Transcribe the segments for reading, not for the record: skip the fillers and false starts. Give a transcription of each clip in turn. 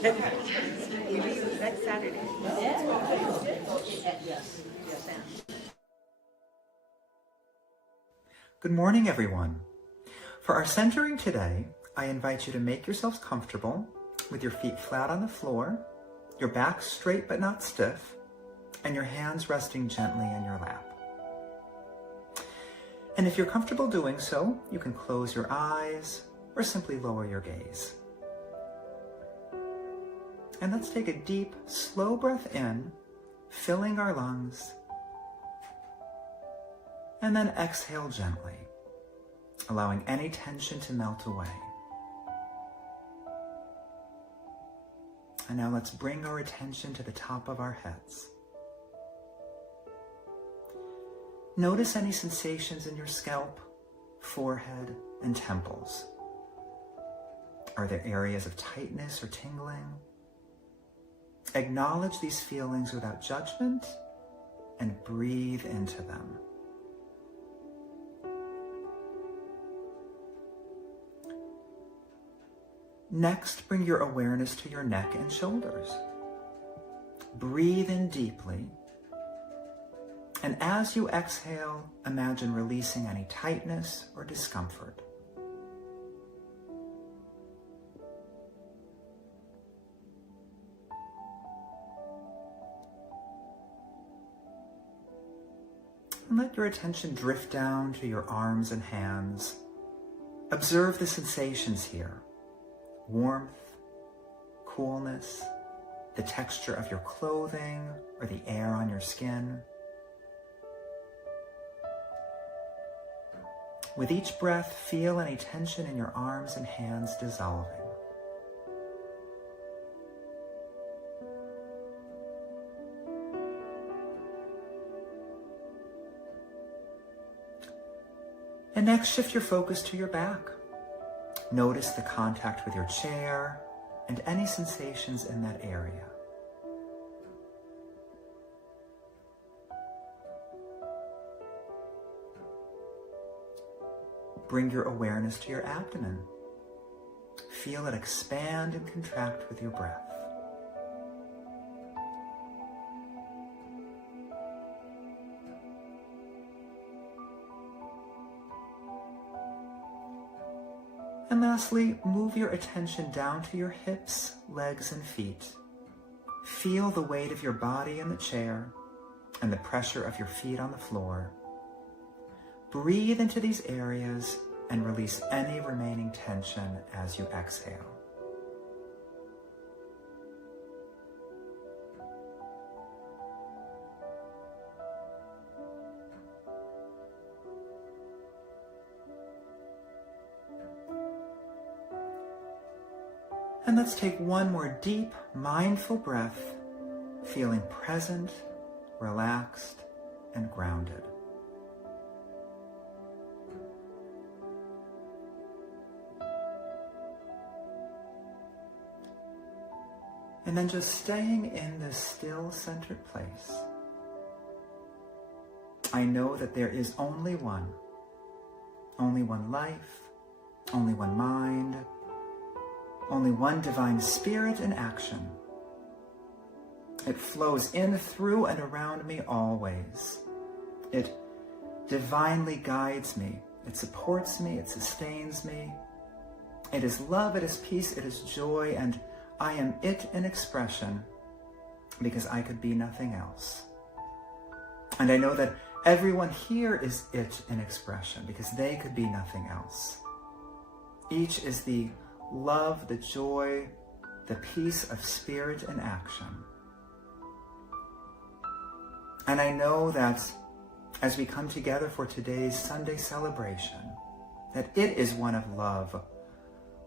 We leave next Saturday. Good morning, everyone. For our centering today, I invite you to make yourselves comfortable with your feet flat on the floor, your back straight but not stiff, and your hands resting gently in your lap. And if you're comfortable doing so, you can close your eyes or simply lower your gaze. And let's take a deep, slow breath in, filling our lungs, and then exhale gently, allowing any tension to melt away. And now let's bring our attention to the top of our heads. Notice any sensations in your scalp, forehead, and temples. Are there areas of tightness or tingling? Acknowledge these feelings without judgment and breathe into them. Next, bring your awareness to your neck and shoulders. Breathe in deeply. And as you exhale, imagine releasing any tightness or discomfort. And let your attention drift down to your arms and hands. Observe the sensations here. Warmth, coolness, the texture of your clothing or the air on your skin. With each breath, feel any tension in your arms and hands dissolving. And next, shift your focus to your back. Notice the contact with your chair and any sensations in that area. Bring your awareness to your abdomen. Feel it expand and contract with your breath. And lastly, move your attention down to your hips, legs, and feet. Feel the weight of your body in the chair and the pressure of your feet on the floor. Breathe into these areas and release any remaining tension as you exhale. And let's take one more deep, mindful breath, feeling present, relaxed, and grounded. And then just staying in this still, centered place. I know that there is only one life, only one mind, only one divine spirit in action. It flows in, through, and around me always. It divinely guides me. It supports me. It sustains me. It is love. It is peace. It is joy. And I am it in expression because I could be nothing else. And I know that everyone here is it in expression because they could be nothing else. Each is the love, the joy, the peace of spirit in action. And I know that as we come together for today's Sunday celebration, that it is one of love,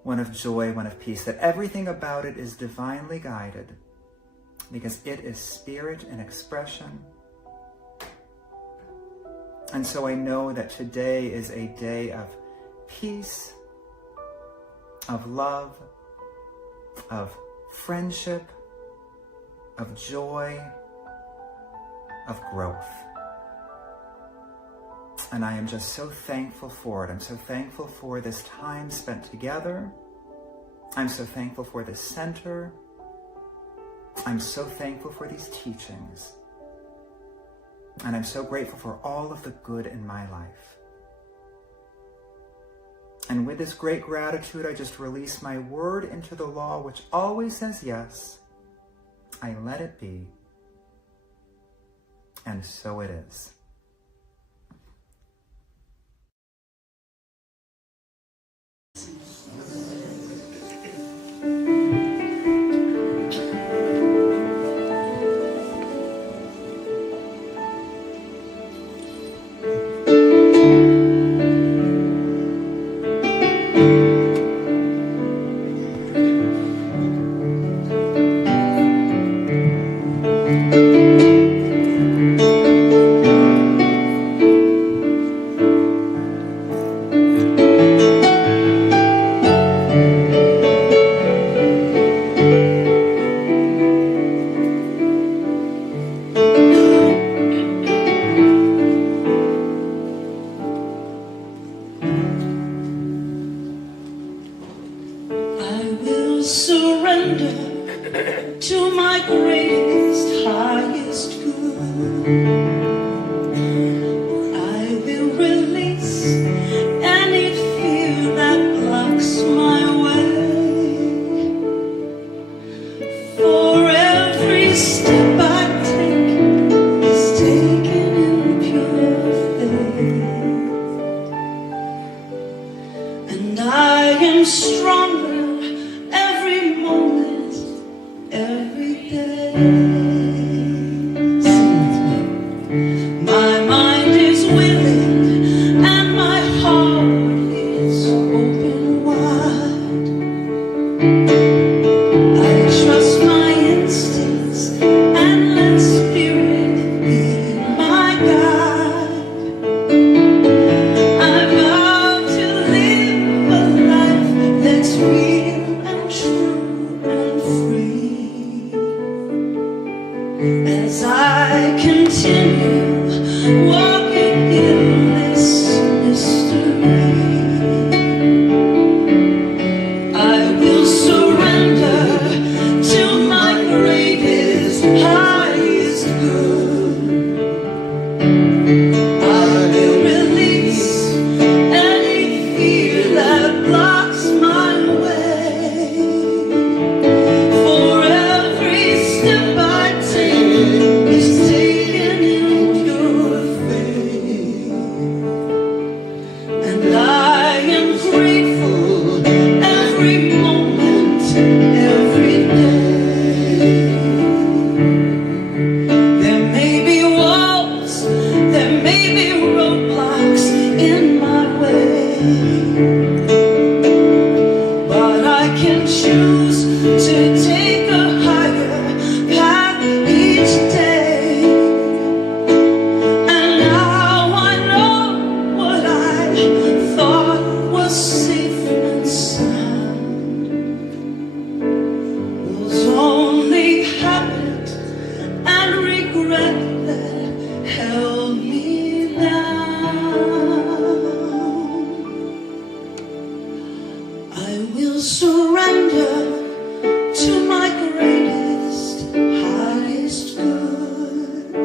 one of joy, one of peace, that everything about it is divinely guided because it is spirit in expression. And so I know that today is a day of peace, of love, of friendship, of joy, of growth. And I am just so thankful for it. I'm so thankful for this time spent together. I'm so thankful for this center. I'm so thankful for these teachings. And I'm so grateful for all of the good in my life. And with this great gratitude, I just release my word into the law, which always says yes. I let it be. And so it is. I vow to live a life that's real. I will surrender to my greatest, highest good.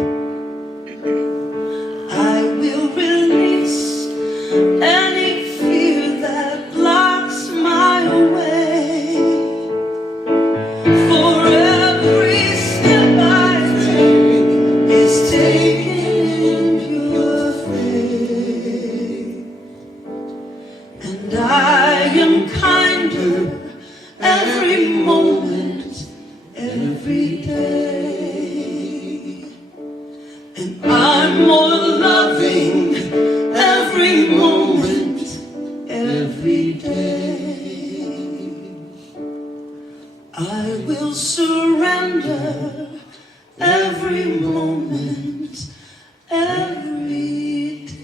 I will release any fear that blocks my way. For every step I take is taken in pure faith. And I am kinder every moment, every day. And I'm more loving every moment, every day. I will surrender every moment, every day.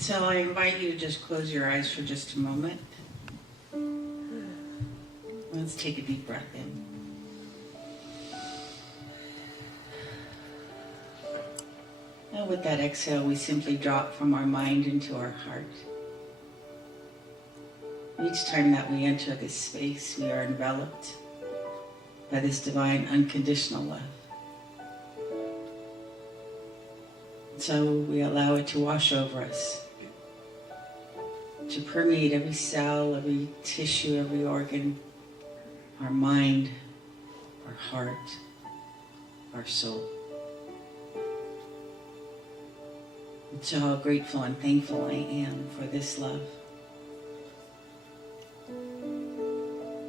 So I invite you to just close your eyes for just a moment. Let's take a deep breath in. Now with that exhale, we simply drop from our mind into our heart. Each time that we enter this space, we are enveloped by this divine unconditional love. So we allow it to wash over us, to permeate every cell, every tissue, every organ, our mind, our heart, our soul. And so how grateful and thankful I am for this love.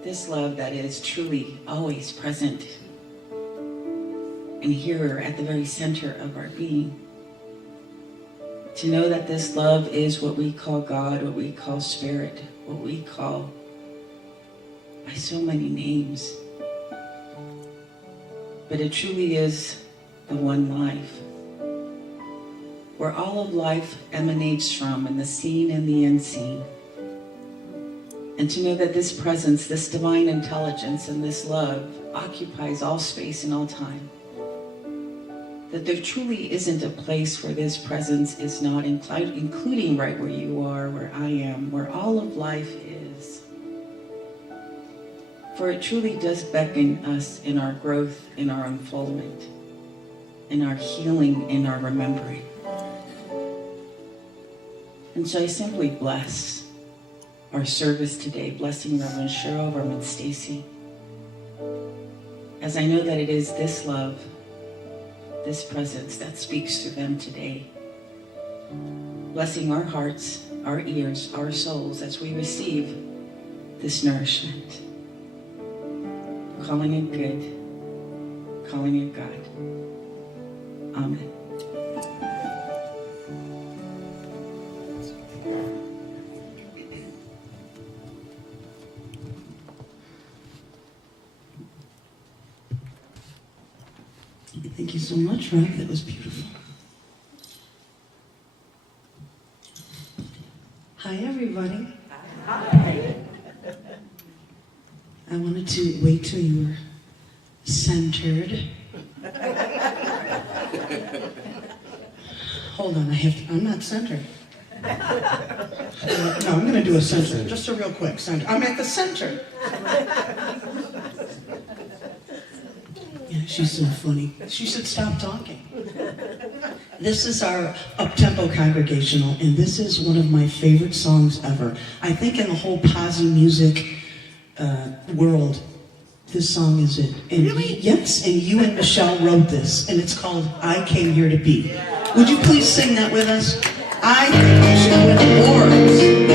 This love that is truly always present and here at the very center of our being. To know that this love is what we call God, what we call Spirit, what we call by so many names. But it truly is the one life, where all of life emanates from, in the seen and the unseen. And to know that this presence, this divine intelligence, and this love occupies all space and all time. That there truly isn't a place where this presence is not, including right where you are, where I am, where all of life is. For it truly does beckon us in our growth, in our unfoldment, in our healing, in our remembering. And so I simply bless our service today, blessing Reverend Cheryl, Reverend Stacy, as I know that it is this love, this presence that speaks to them today. Blessing our hearts, our ears, our souls as we receive this nourishment. Calling it good, calling it God. Amen. Thank you so much, Rob. That was beautiful. Hi, everybody. Hi. I wanted to wait till you were centered. Hold on, I'm not centered. No, I'm going to do a center, just a real quick center. I'm at the center. Yeah, she's so funny. She should stop talking. This is our up-tempo congregational, and this is one of my favorite songs ever. I think in the whole posse music world, this song is it. And Really? Yes, and you and Michelle wrote this, and it's called I Came Here to Be. Would you please sing that with us? I think you should win awards.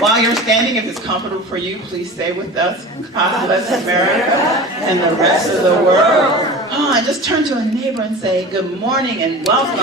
While you're standing, if it's comfortable for you, please stay with us. God bless America and the rest of the world. And just turn to a neighbor and say, good morning and welcome.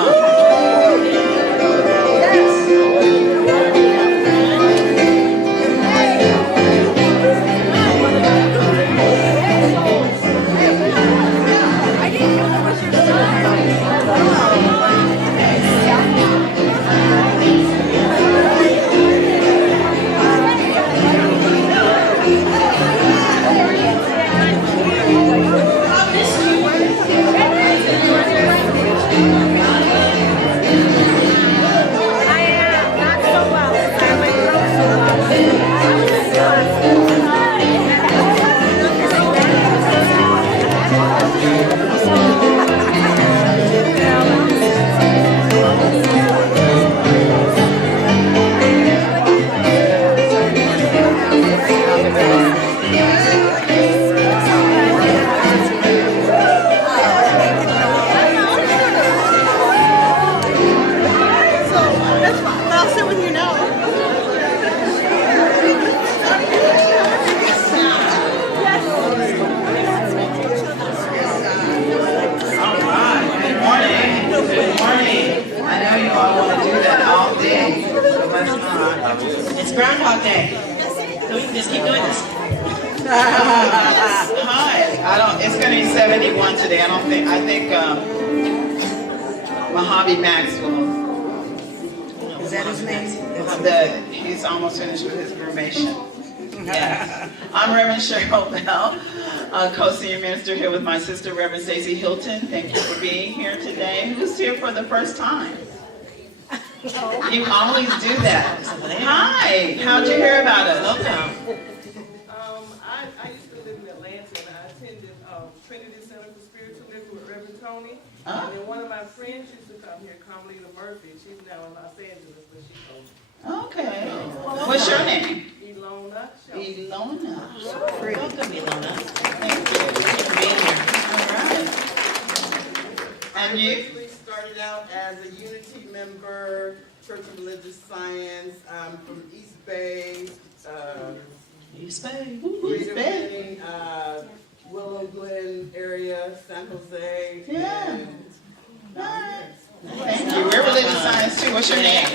I want to do that all day. So let's not. It's Groundhog Day. So we can just keep doing this. Hi. It's going to be 71 today. I think Mojave Max will. Is that his name? He's almost finished with his cremation. Yes. I'm Reverend Cheryl Bell, co-senior minister here with my sister, Reverend Stacy Hilton. Thank you for being here today. Who's here for the first time? You always do that. Hi. How'd you hear about us? Welcome. I used to live in Atlanta, and I attended Trinity Center for Spiritual Living with Reverend Tony. Oh. And then one of my friends used to come here, Carmelita Murphy. She's now in Los Angeles, but she goes. Okay. What's your name? Ilona. Ilona. Welcome, Ilona. Thank you. Thank you for being here. All right. And you? I started out as a Unity member, Church of Religious Science, from East Bay, East Bay. East Bay. Willow Glen area, San Jose. Yeah. And Nice. Thank you. We're religious science too. What's your name?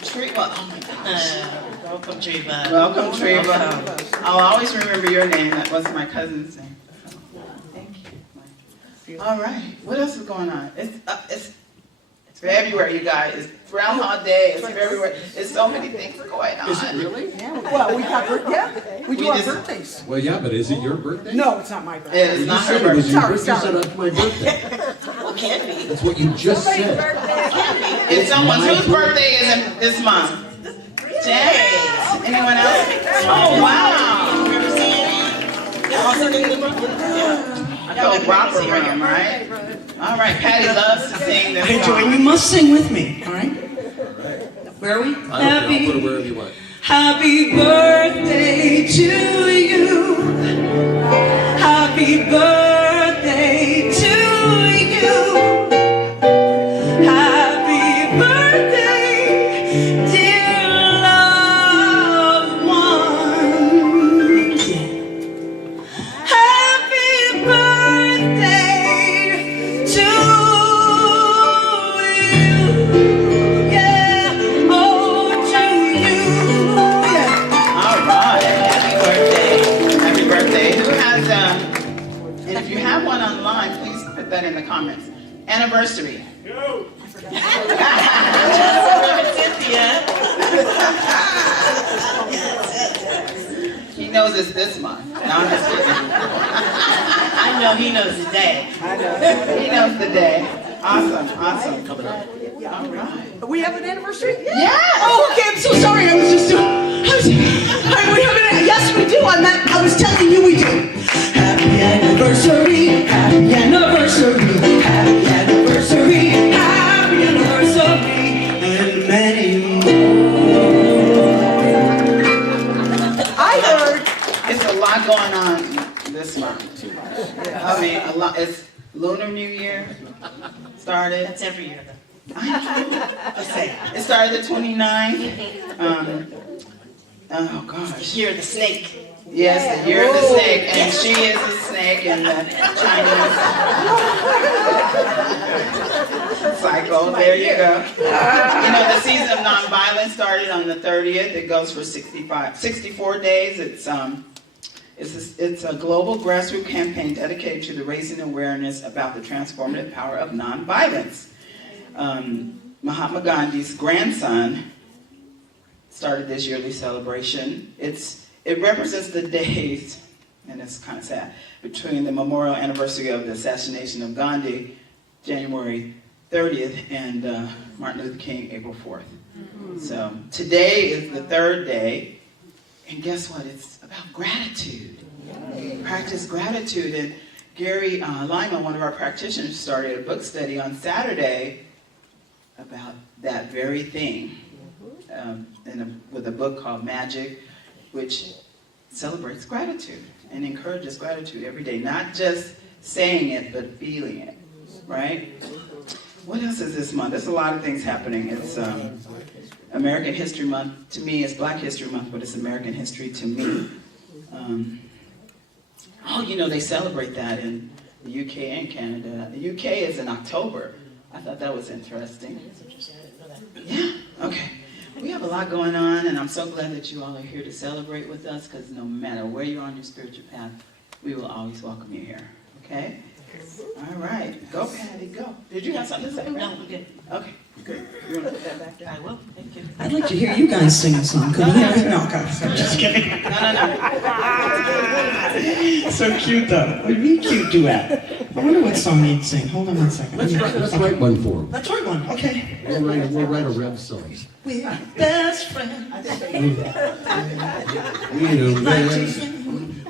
Treva. Oh my gosh. Welcome, Treva. Welcome, Treva. I'll always remember your name. That was my cousin's name. Thank you. All right. What else is going on? It's everywhere, you guys. It's Groundhog Day. It's everywhere. There's so many things going on. Is it really? Well, we got we do We our just- birthdays. Well, yeah, but is it your birthday? No, it's not my birthday. It's You not said her it was birthday. your Sorry, birthday. You sorry. said that's my birthday. Well, can be. That's what you just said. It's someone whose birthday is this month. Jay. Anyone else? Oh, wow. Remember seeing also in the room? Oh, Robert Room, right? All right. Patty loves to sing this Hey, Joey, song. you must sing with me, all right? Where are we? I don't care. I'll put it wherever you want. Happy birthday to you. Happy birthday to you. Happy birthday, dear loved ones. Happy birthday to you. Yeah, oh, to you. Yeah. All right. Happy birthday. Happy birthday. Who has, and if you have one online, please put that in the comments. Anniversary. Reverend Cynthia. He knows it's this month. No, I'm just kidding. I know he knows his day. He knows the day. Awesome. Coming up. All right. We have an anniversary? Yes. Oh, okay. I'm so sorry. I was just doing. We have an. Yes, we do. I was telling you we do. Happy anniversary. Happy anniversary. Happy anniversary. Happy anniversary. And many more. I heard. It's a lot going on this month. Too much. I mean, a lot. It's Lunar New Year started. That's every year, though. Just say it started the 29th. Oh gosh. Year of the snake. Yes, the year of the snake, and she is the snake in the Chinese cycle. There you go. You know, the season of nonviolence started on the 30th. It goes for 64 days. It's a global grassroots campaign dedicated to the raising awareness about the transformative power of nonviolence. Mahatma Gandhi's grandson started this yearly celebration. It represents the days, and it's kind of sad, between the memorial anniversary of the assassination of Gandhi, January 30th, and Martin Luther King, April 4th. So today is the third day, and guess what? It's about gratitude. Practice gratitude. And Gary Lyman, one of our practitioners, started a book study on Saturday about that very thing with a book called Magic, which celebrates gratitude and encourages gratitude every day. Not just saying it, but feeling it, right? What else is this month? There's a lot of things happening. It's American History Month. To me, it's Black History Month, but it's American history to me. They celebrate that in the UK and Canada. The UK is in October. I thought that was interesting. Yeah, okay. We have a lot going on, and I'm so glad that you all are here to celebrate with us, because no matter where you're on your spiritual path, we will always welcome you here, okay? All right. Go, Patty, go. Did you have something to say? No, we're good. Okay, good. You want to put that back there? I will. Thank you. I'd like to hear you guys sing a song. Could we have it? No, guys, I'm just kidding. No. So cute, though. What do you mean cute duet? I wonder what song you'd sing. Hold on one second. Let's write one for him. Let's write one. Okay. We'll write a Rev song. We're best friends. We the Revs.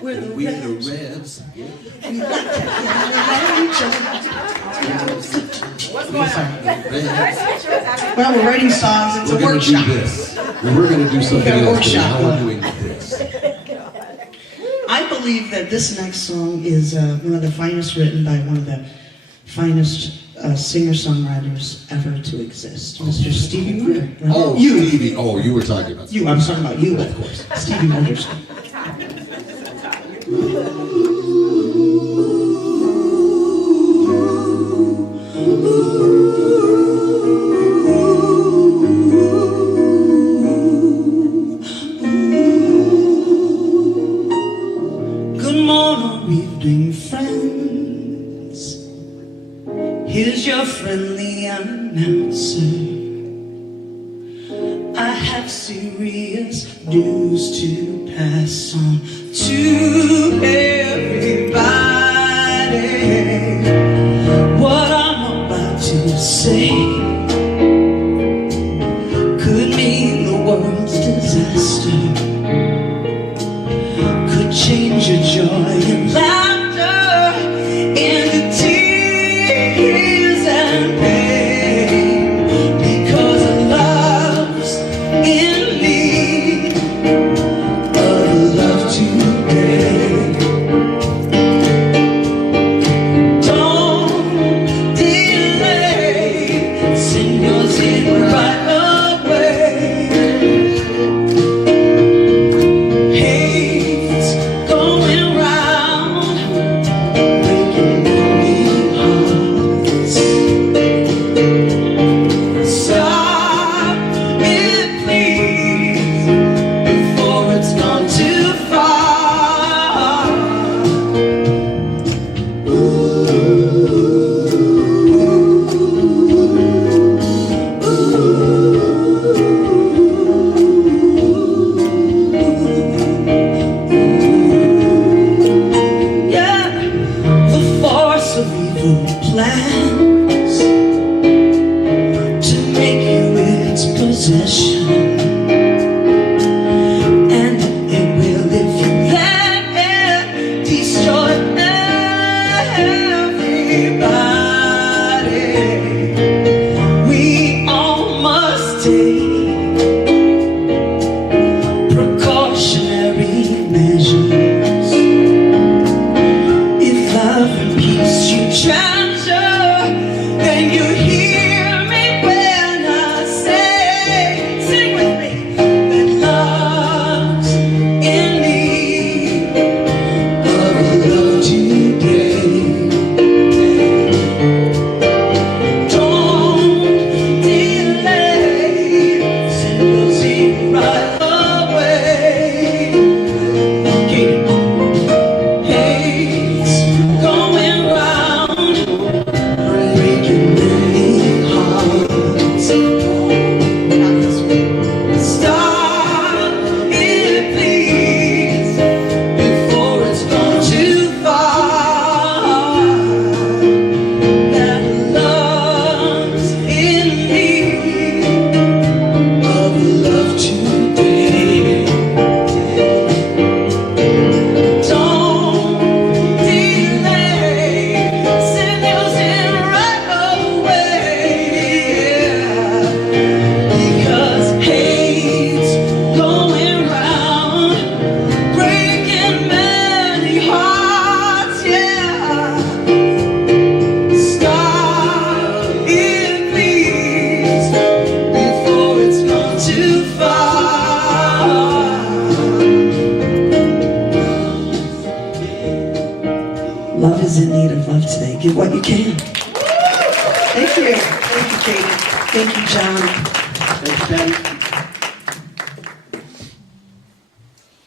We're the We the Revs. Revs. We like to carry each other. What's going on? Well, we're writing songs. It's a We're going to do workshop. this. We're going to do something We've got a else. But workshop. now we're doing this. I believe that this next song is one of the finest written by one of the finest singer-songwriters ever to exist, Mr. Stevie Wonder. Oh, you. Stevie. Oh, you were talking about You, I was talking about you, of course. Stevie Wonder. Good morning, evening, friends. Here's your friendly announcer. I have serious news to pass on to everybody. What I'm about to say could mean the world's disaster, could change your joy and laughter into tears and pain, because love's in need of love today. Don't delay, send yours in right away. Hate's going round, breaking broken hearts. Stop it, please, before it's gone too far. Yeah, the force of evil plans to make you its possession, and it will, if you let it, destroy everybody. We all must take precautionary measures. If love and peace you treasure, then you hear me when I say, John.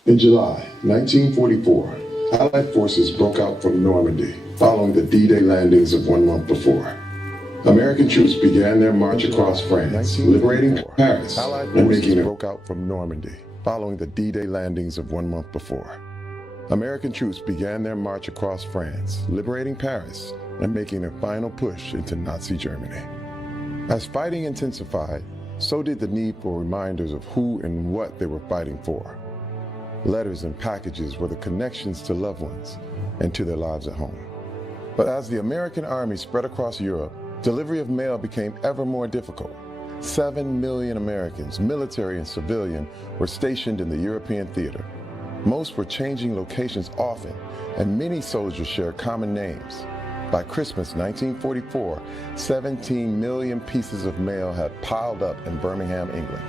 In July 1944, Allied forces broke out from Normandy following the D-Day landings of 1 month before. American troops began their march across France, liberating Paris and making it broke out from Normandy following the D-Day landings of 1 month before. American troops began their march across France, liberating Paris and making their final push into Nazi Germany. As fighting intensified, so did the need for reminders of who and what they were fighting for. Letters and packages were the connections to loved ones and to their lives at home. But as the American army spread across Europe, delivery of mail became ever more difficult. 7 million Americans, military and civilian, were stationed in the European theater. Most were changing locations often, and many soldiers shared common names. By Christmas 1944, 17 million pieces of mail had piled up in Birmingham, England.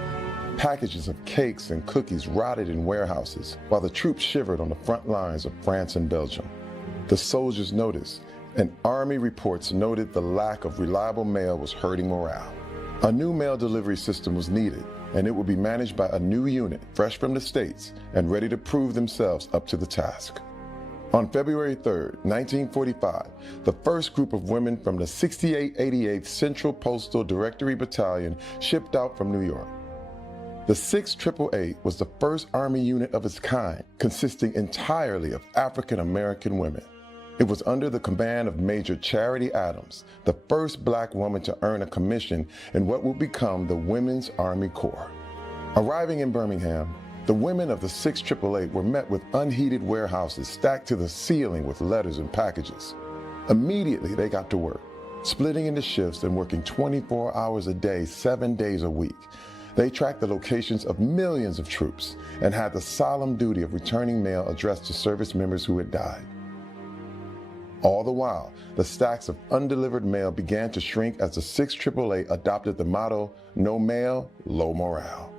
Packages of cakes and cookies rotted in warehouses, while the troops shivered on the front lines of France and Belgium. The soldiers noticed, and army reports noted the lack of reliable mail was hurting morale. A new mail delivery system was needed, and it would be managed by a new unit, fresh from the States, and ready to prove themselves up to the task. On February 3, 1945, the first group of women from the 6888th Central Postal Directory Battalion shipped out from New York. The 6888 was the first Army unit of its kind, consisting entirely of African American women. It was under the command of Major Charity Adams, the first Black woman to earn a commission in what would become the Women's Army Corps. Arriving in Birmingham, the women of the 6888 were met with unheated warehouses stacked to the ceiling with letters and packages. Immediately, they got to work, splitting into shifts and working 24 hours a day, 7 days a week. They tracked the locations of millions of troops and had the solemn duty of returning mail addressed to service members who had died. All the while, the stacks of undelivered mail began to shrink as the 6888 adopted the motto, "No mail, low morale."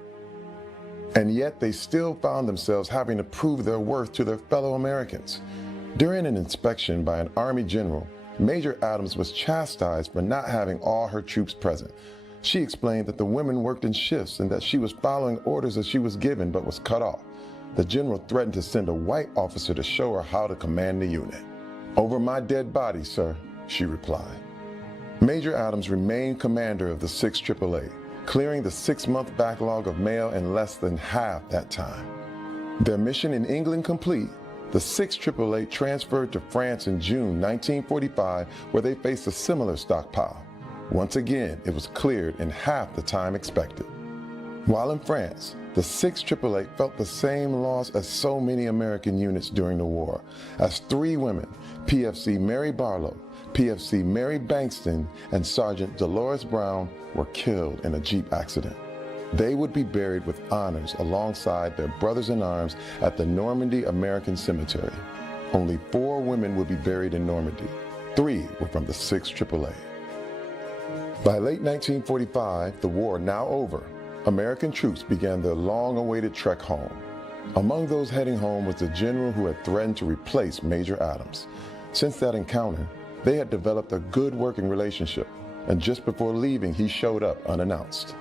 And yet they still found themselves having to prove their worth to their fellow Americans. During an inspection by an Army general, Major Adams was chastised for not having all her troops present. She explained that the women worked in shifts and that she was following orders as she was given but was cut off. The general threatened to send a white officer to show her how to command the unit. "Over my dead body, sir," she replied. Major Adams remained commander of the 6888, clearing the 6-month backlog of mail in less than half that time. Their mission in England complete, the 6888 transferred to France in June 1945, where they faced a similar stockpile. Once again, it was cleared in half the time expected. While in France, the 6888 felt the same loss as so many American units during the war, as 3 women, PFC Mary Barlow, PFC Mary Bankston, and Sergeant Dolores Brown, were killed in a Jeep accident. They would be buried with honors alongside their brothers in arms at the Normandy American Cemetery. Only 4 women would be buried in Normandy. 3 were from the 6888. By late 1945, the war now over, American troops began their long-awaited trek home. Among those heading home was the general who had threatened to replace Major Adams. Since that encounter, they had developed a good working relationship, and just before leaving, he showed up unannounced.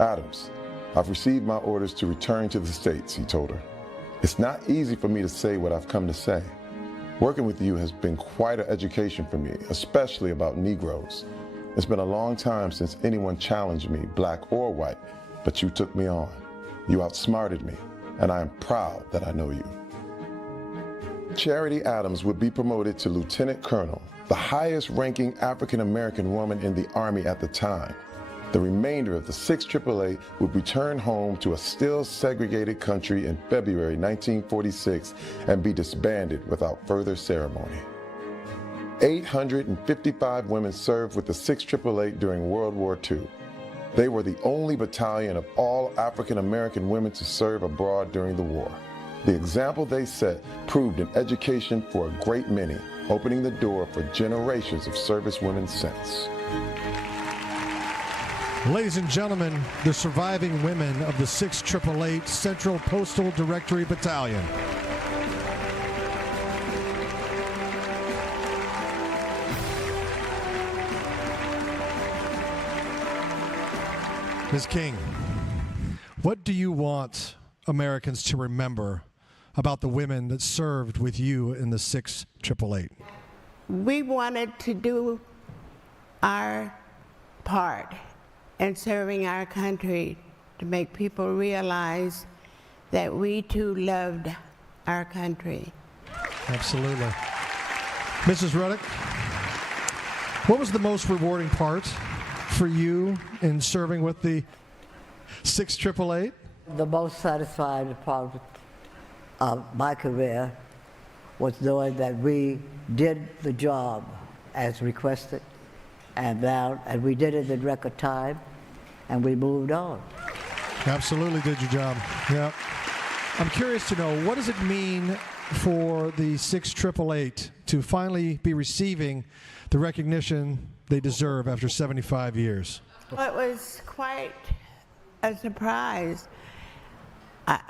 "Adams, I've received my orders to return to the States," he told her. "It's not easy for me to say what I've come to say. Working with you has been quite an education for me, especially about Negroes. It's been a long time since anyone challenged me, black or white, but you took me on. You outsmarted me, and I am proud that I know you." Charity Adams would be promoted to Lieutenant Colonel, the highest-ranking African-American woman in the Army at the time. The remainder of the 6888 would return home to a still segregated country in February 1946 and be disbanded without further ceremony. 855 women served with the 6888 during World War II. They were the only battalion of all African-American women to serve abroad during the war. The example they set proved an education for a great many, opening the door for generations of servicewomen since. Ladies and gentlemen, the surviving women of the 6888 Central Postal Directory Battalion. Ms. King, what do you want Americans to remember about the women that served with you in the 68888? We wanted to do our part in serving our country to make people realize that we too loved our country. Absolutely. Mrs. Ruddock, what was the most rewarding part for you in serving with the 68888? The most satisfying part of my career was knowing that we did the job as requested, and we did it in record time, and we moved on. Absolutely did your job. Yeah. I'm curious to know, what does it mean for the 68888 to finally be receiving the recognition they deserve after 75 years? Well, it was quite a surprise.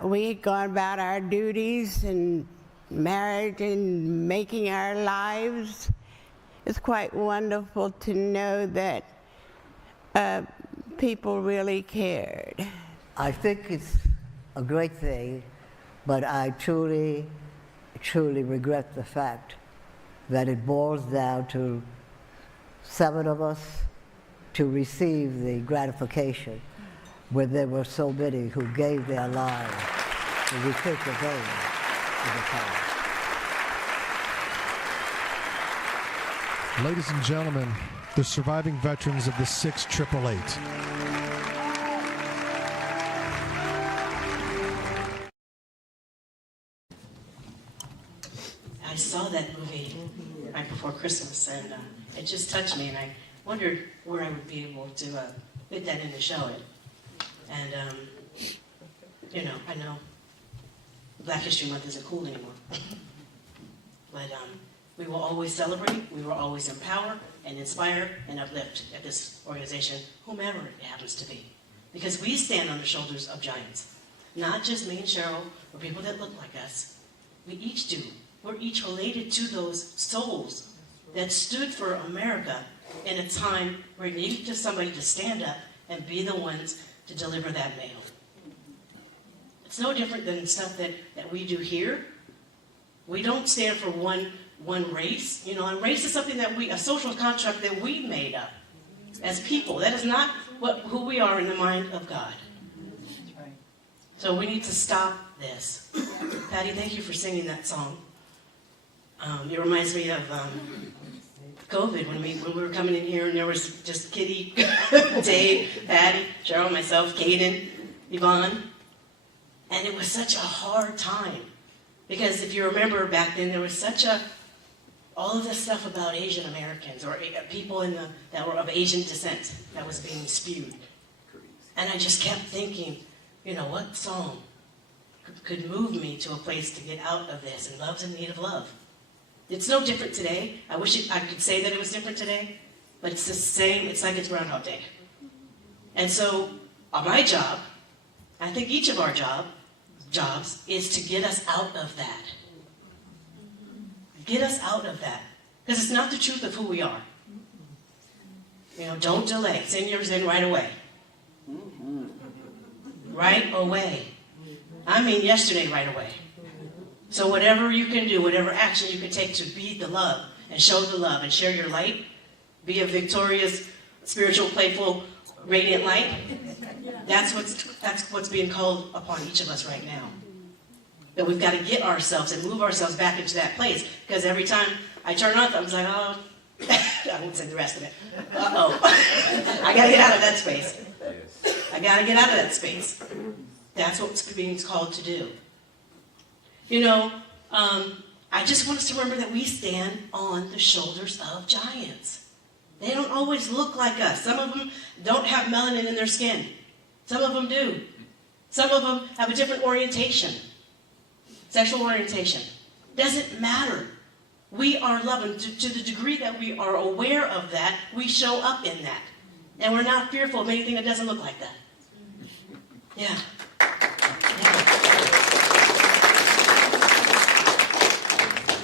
We had gone about our duties and marriage and making our lives. It's quite wonderful to know that people really cared. I think it's a great thing, but I truly, truly regret the fact that it boils down to 7 of us to receive the gratification when there were so many who gave their lives to retake the goal of the time. Ladies and gentlemen, the surviving veterans of the 68888. I saw that movie right before Christmas, and it just touched me, and I wondered where I would be able to fit that in to show it. And, I know Black History Month isn't cool anymore. But we will always celebrate, we will always empower and inspire and uplift at this organization, whomever it happens to be. Because we stand on the shoulders of giants. Not just me and Cheryl, or people that look like us. We each do. We're each related to those souls that stood for America in a time where it needed just somebody to stand up and be the ones to deliver that mail. It's no different than stuff that we do here. We don't stand for one race. And race is something a social construct that we made up as people. That is not who we are in the mind of God. So we need to stop this. Patty, thank you for singing that song. It reminds me of COVID, when we were coming in here and there was just Kitty, Dave, Patty, Cheryl, myself, Kaden, Yvonne. And it was such a hard time. Because if you remember back then, there was all of this stuff about Asian Americans or people that were of Asian descent that was being spewed. And I just kept thinking, what song could move me to a place to get out of this? And love's in need of love. It's no different today. I wish I could say that it was different today, but it's the same. It's like it's Groundhog Day. And so my job, I think each of our jobs, is to get us out of that. Get us out of that. Because it's not the truth of who we are. Don't delay. Send yours in right away. Right away. I mean yesterday right away. So whatever you can do, whatever action you can take to be the love and show the love and share your light, be a victorious, spiritual, playful, radiant light, that's what's being called upon each of us right now. That we've got to get ourselves and move ourselves back into that place. Because every time I turn on, I'm like, oh, I won't say the rest of it. Uh-oh. I got to get out of that space. I got to get out of that space. That's what it's being called to do. I just want us to remember that we stand on the shoulders of giants. They don't always look like us. Some of them don't have melanin in their skin. Some of them do. Some of them have a different orientation. Sexual orientation. Doesn't matter. We are loving. To the degree that we are aware of that, we show up in that. And we're not fearful of anything that doesn't look like that. Yeah.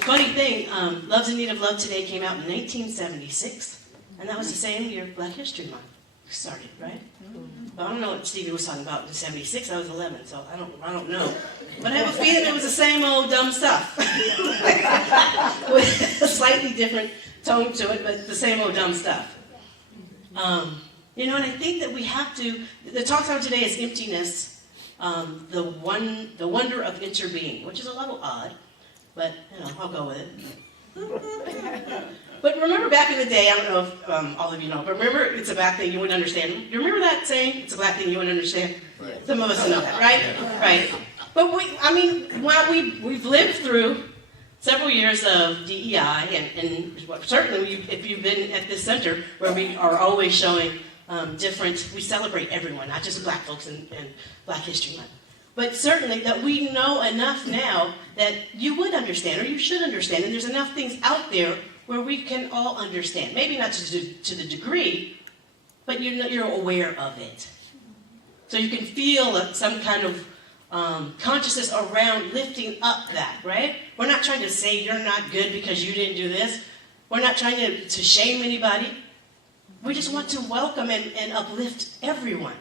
Funny thing, Love's in Need of Love Today came out in 1976, and that was the same year Black History Month. started, right? Well, I don't know what Stevie was talking about in '76. I was 11, so I don't know. But I have a feeling it was the same old dumb stuff with a slightly different tone to it, but the same old dumb stuff. And I think that we have to. The talk time today is emptiness, the wonder of interbeing, which is a little odd, but I'll go with it. But remember back in the day, I don't know if all of you know, but remember, it's a black thing you wouldn't understand. You remember that saying, it's a black thing you wouldn't understand? Right. Some of us know that, right? Yeah. Right. But while we've lived through several years of DEI, and certainly if you've been at this center, where we are always showing we celebrate everyone, not just black folks and Black History Month. But certainly that we know enough now that you would understand, or you should understand, and there's enough things out there where we can all understand. Maybe not to the degree, but you're aware of it. So you can feel some kind of consciousness around lifting up that, right? We're not trying to say you're not good because you didn't do this. We're not trying to shame anybody. We just want to welcome and uplift everyone.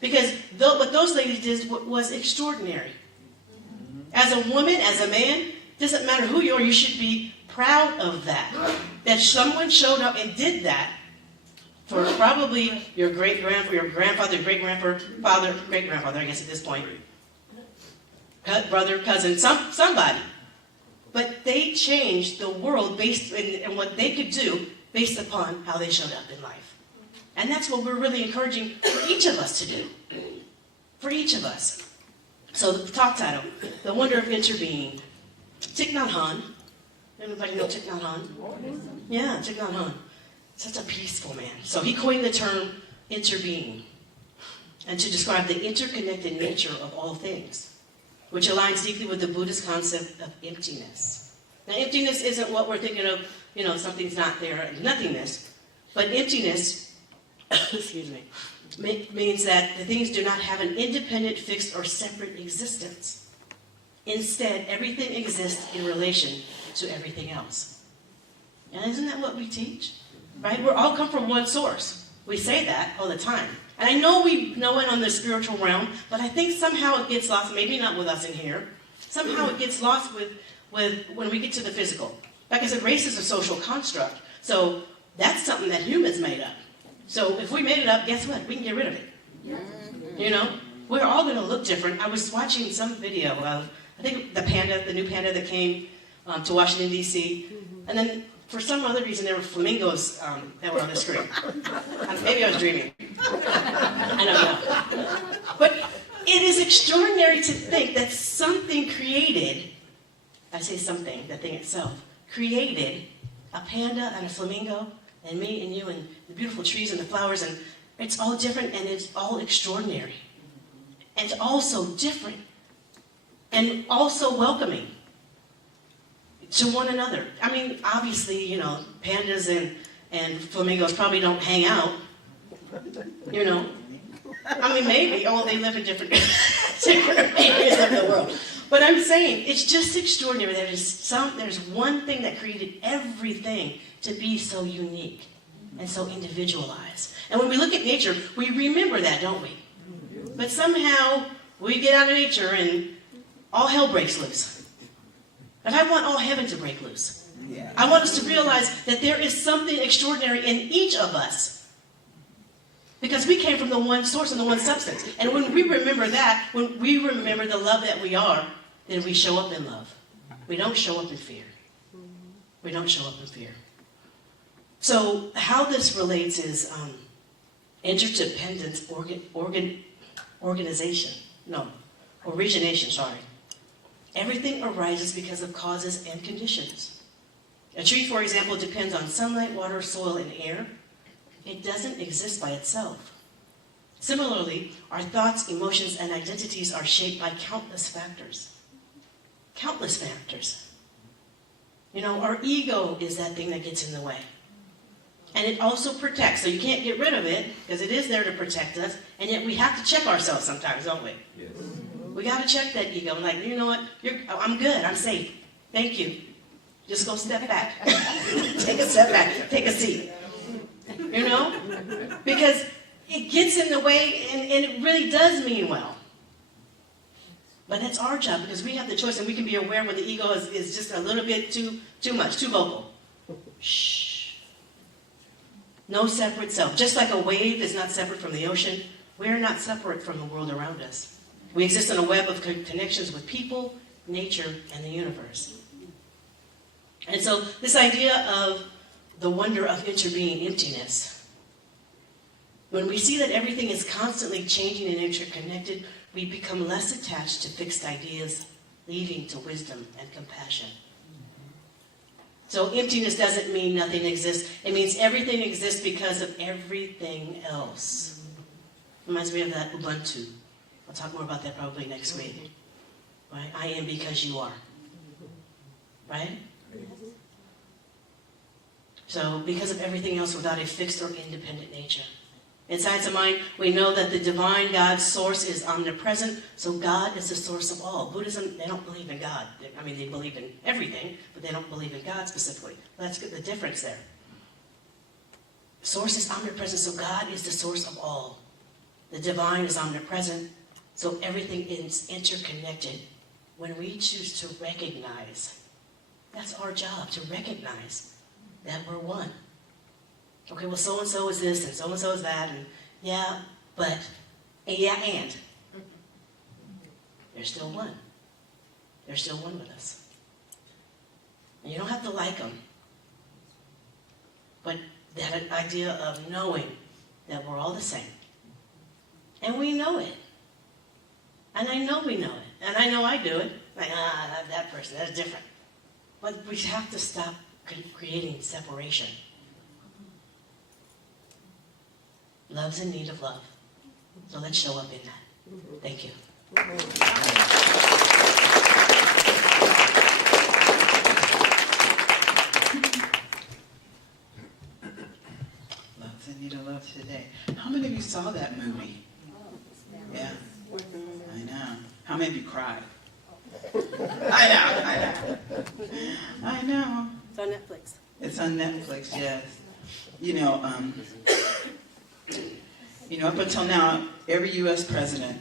Because what those ladies did was extraordinary. As a woman, as a man, doesn't matter who you are, you should be proud of that. That someone showed up and did that for probably your great-grandfather, your grandfather, great-grandfather, great-grandfather, I guess at this point. Brother, cousin, somebody. But they changed the world based on what they could do based upon how they showed up in life. And that's what we're really encouraging for each of us to do. For each of us. So the talk title, The Wonder of Interbeing. Thich Nhat Hanh. Everybody know Thich Nhat Hanh? Yeah, Thich Nhat Hanh. Such a peaceful man. So he coined the term interbeing, and to describe the interconnected nature of all things, which aligns deeply with the Buddhist concept of emptiness. Now, emptiness isn't what we're thinking of, something's not there, nothingness. But emptiness, excuse me, means that the things do not have an independent, fixed, or separate existence. Instead, everything exists in relation to everything else. And isn't that what we teach? Right? We all come from one source. We say that all the time. And I know we know it on the spiritual realm, but I think somehow it gets lost, maybe not with us in here. Somehow it gets lost with when we get to the physical. Like I said, race is a social construct. So that's something that humans made up. So if we made it up, guess what? We can get rid of it. We're all going to look different. I was watching some video of, I think the new panda that came to Washington, D.C. And then for some other reason, there were flamingos that were on the screen. Maybe I was dreaming. I don't know. But it is extraordinary to think that something created, I say something, the thing itself, created a panda and a flamingo and me and you and the beautiful trees and the flowers, and it's all different and it's all extraordinary. And it's also different and also welcoming to one another. I mean, obviously, pandas and flamingos probably don't hang out, I mean, maybe, they live in different areas of the world. But I'm saying, it's just extraordinary. There's one thing that created everything to be so unique and so individualized. And when we look at nature, we remember that, don't we? But somehow, we get out of nature and all hell breaks loose. And I want all heaven to break loose. Yeah. I want us to realize that there is something extraordinary in each of us. Because we came from the one source and the one substance. And when we remember that, when we remember the love that we are, then we show up in love. We don't show up in fear. We don't show up in fear. So how this relates is interdependence, origination. Everything arises because of causes and conditions. A tree, for example, depends on sunlight, water, soil, and air. It doesn't exist by itself. Similarly, our thoughts, emotions, and identities are shaped by countless factors. Countless factors. Our ego is that thing that gets in the way. And it also protects, so you can't get rid of it, because it is there to protect us, and yet we have to check ourselves sometimes, don't we? Yes. We got to check that ego. Like, you know what? I'm good. I'm safe. Thank you. Just go step back. Take a step back. Take a seat. Because it gets in the way, and it really does mean well. But it's our job, because we have the choice, and we can be aware when the ego is just a little bit too much, too vocal. Shh. No separate self. Just like a wave is not separate from the ocean, we're not separate from the world around us. We exist in a web of connections with people, nature, and the universe. And so this idea of the wonder of interbeing, emptiness, when we see that everything is constantly changing and interconnected, we become less attached to fixed ideas, leading to wisdom and compassion. So emptiness doesn't mean nothing exists. It means everything exists because of everything else. Reminds me of that Ubuntu. I'll talk more about that probably next week. Right? I am because you are. Right? So because of everything else without a fixed or independent nature. Inside the mind, we know that the divine God's source is omnipresent, so God is the source of all. Buddhism, they don't believe in God. I mean, they believe in everything, but they don't believe in God specifically. Let's get the difference there. Source is omnipresent, so God is the source of all. The divine is omnipresent, so everything is interconnected. When we choose to recognize, that's our job, to recognize that we're one. Okay, well, so-and-so is this, and so-and-so is that, and yeah, but, and yeah, and. They're still one. They're still one with us. And you don't have to like them. But that idea of knowing that we're all the same. And we know it. And I know we know it. And I know I do it. Like, that person, that's different. But we have to stop creating separation. Love's in need of love. So let's show up in that. Thank you. Love's in need of love today. How many of you saw that movie? Yeah. I know. How many of you cried? I know. It's on Netflix. It's on Netflix, yes. Up until now, every U.S. president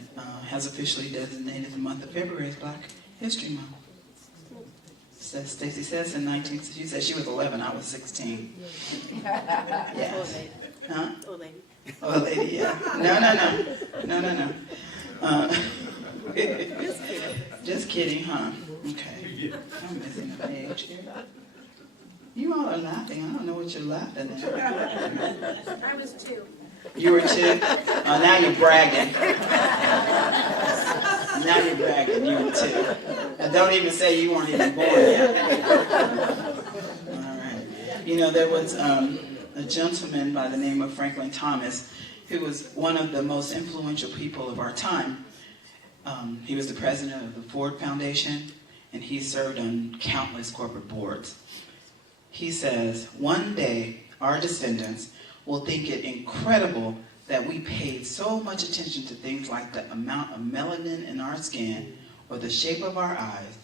has officially designated the month of February as Black History Month. Says Stacey says she said she was 11, I was 16. Yes. Old lady. Huh? Old lady. Old lady, yeah. No. Just kidding, huh? Okay. I'm missing a page here. You all are laughing. I don't know what you're laughing at. I was 2. You were 2? Now you're bragging. Now you're bragging. You were 2. And don't even say you weren't even born yet. All right. There was a gentleman by the name of Franklin Thomas who was one of the most influential people of our time. He was the president of the Ford Foundation, and he served on countless corporate boards. He says, one day our descendants will think it incredible that we paid so much attention to things like the amount of melanin in our skin, or the shape of our eyes,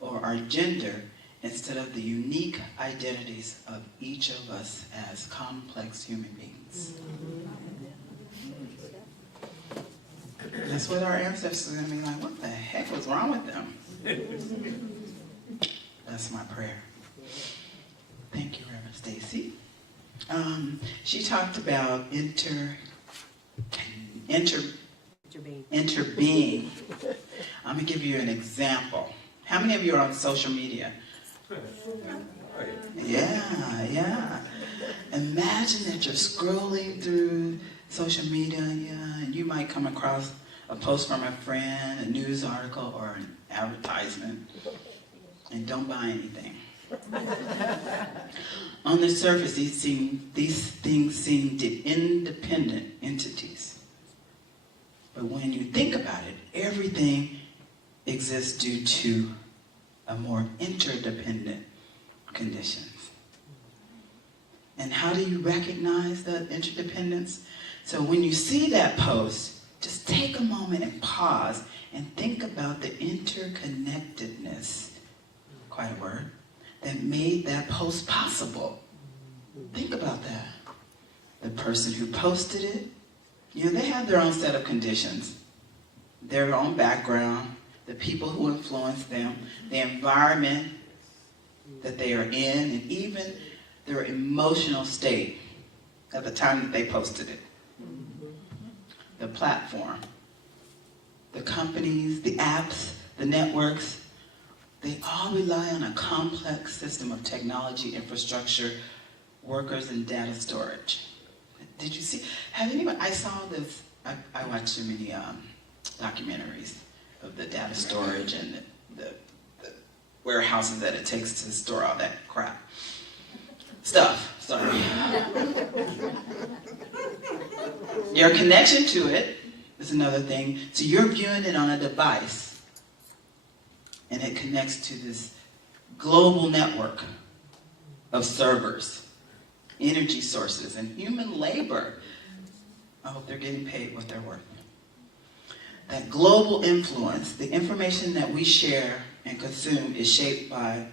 or our gender, instead of the unique identities of each of us as complex human beings. That's what our ancestors are going to be like, what the heck was wrong with them? That's my prayer. Thank you, Reverend Stacy. She talked about interbeing. I'm going to give you an example. How many of you are on social media? Yeah. Imagine that you're scrolling through social media, and you might come across a post from a friend, a news article, or an advertisement, and don't buy anything. On the surface, these things seem independent entities. But when you think about it, everything exists due to a more interdependent conditions. And how do you recognize the interdependence? So when you see that post, just take a moment and pause and think about the interconnectedness, quite a word, that made that post possible. Think about that. The person who posted it, They have their own set of conditions, their own background, the people who influence them, the environment that they are in, and even their emotional state at the time that they posted it. The platform, the companies, the apps, the networks, they all rely on a complex system of technology, infrastructure, workers, and data storage. Did you see? I saw this, I watched so many documentaries of the data storage and the warehouses that it takes to store all that crap. Sorry. Your connection to it is another thing. So you're viewing it on a device, and it connects to this global network of servers, energy sources, and human labor. I hope they're getting paid what they're worth. That global influence, the information that we share and consume, is shaped by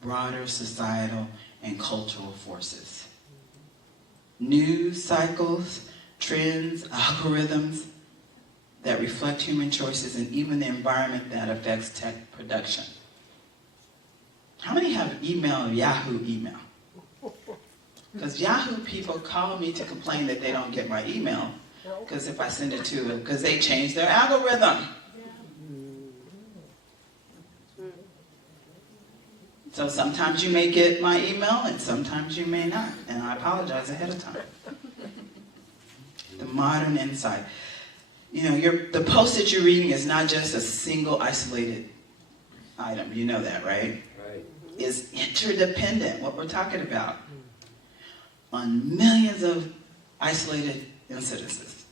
broader societal and cultural forces. News cycles, trends, algorithms that reflect human choices, and even the environment that affects tech production. How many have Yahoo email? Because Yahoo people call me to complain that they don't get my email, because if I send it to them, because they changed their algorithm. So sometimes you may get my email and sometimes you may not, and I apologize ahead of time. The modern insight. The post that you're reading is not just a single isolated item. You know that, right? Right. It's interdependent, what we're talking about, on millions of isolated incidences.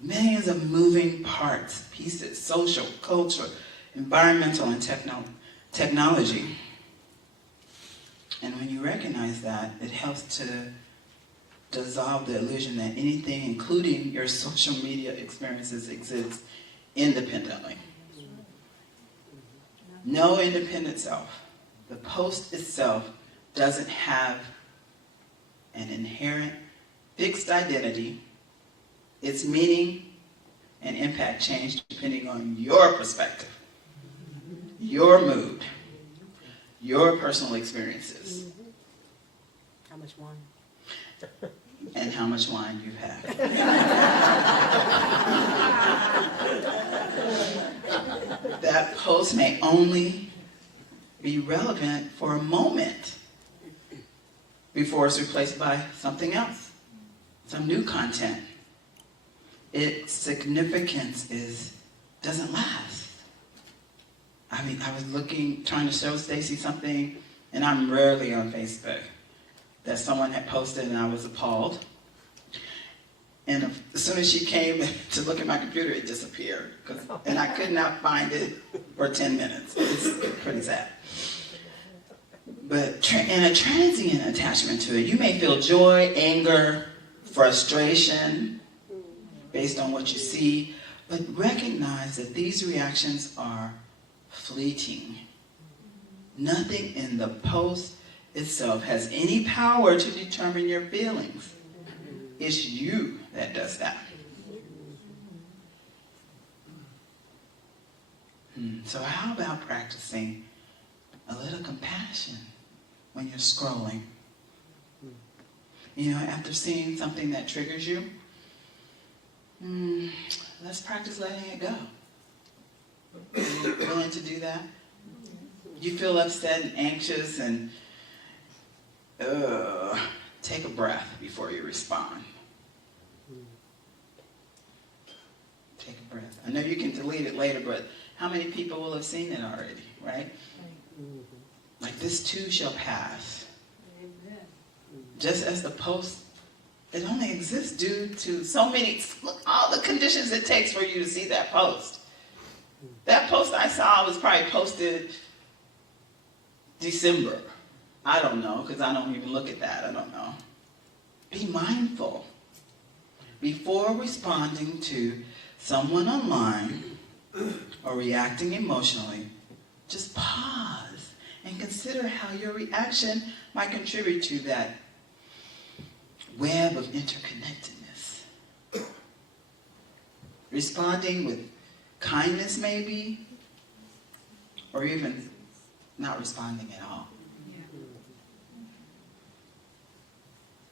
Millions of moving parts, pieces, social, culture, environmental, and technology. And when you recognize that, it helps to dissolve the illusion that anything, including your social media experiences, exists independently. No independent self. The post itself doesn't have an inherent fixed identity. Its meaning and impact change depending on your perspective, your mood, your personal experiences. How much wine? And how much wine you've had. That post may only be relevant for a moment before it's replaced by something else, some new content. Its significance doesn't last. I was trying to show Stacy something, and I'm rarely on Facebook, that someone had posted, and I was appalled. And as soon as she came to look at my computer, it disappeared. And I could not find it for 10 minutes. It's pretty sad. But in a transient attachment to it, you may feel joy, anger, frustration, based on what you see, but recognize that these reactions are fleeting. Nothing in the post itself has any power to determine your feelings. It's you that does that. So how about practicing a little compassion when you're scrolling? After seeing something that triggers you, let's practice letting it go. Are you willing to do that? You feel upset and anxious and take a breath before you respond. Take a breath. I know you can delete it later, but how many people will have seen it already, right? Like, this too shall pass. Just as the post, it only exists due to so many, look, all the conditions it takes for you to see that post. That post I saw was probably posted December. I don't know, because I don't even look at that. I don't know. Be mindful. Before responding to someone online or reacting emotionally, just pause and consider how your reaction might contribute to that web of interconnectedness. responding with kindness maybe, or even not responding at all,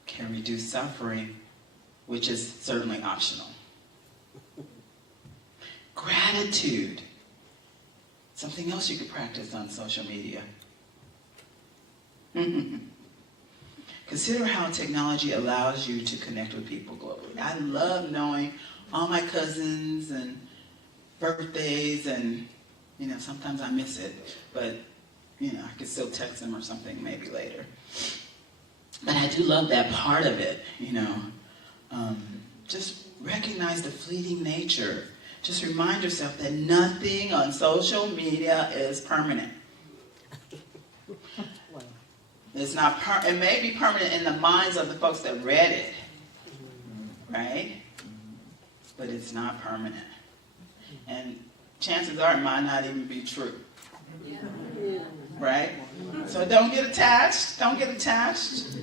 can reduce suffering, which is certainly optional. Gratitude, something else you could practice on social media. Consider how technology allows you to connect with people globally. I love knowing all my cousins and birthdays, and sometimes I miss it, but I could still text them or something maybe later. But I do love that part of it, just recognize the fleeting nature. Just remind yourself that nothing on social media is permanent. It's not it may be permanent in the minds of the folks that read it, right? But it's not permanent. And chances are it might not even be true. Right? So don't get attached. Don't get attached.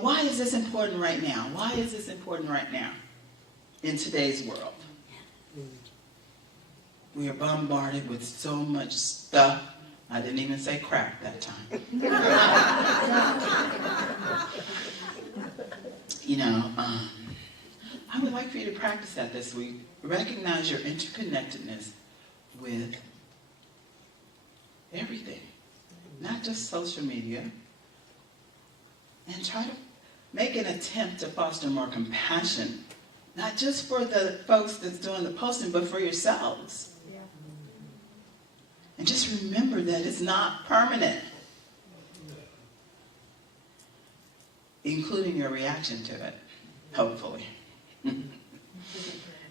Why is this important right now? Why is this important right now in today's world? We are bombarded with so much stuff. I didn't even say crap that time. I would like for you to practice that this week. Recognize your interconnectedness with everything, not just social media, and try to make an attempt to foster more compassion, not just for the folks that's doing the posting, but for yourselves. And just remember that it's not permanent, including your reaction to it, hopefully.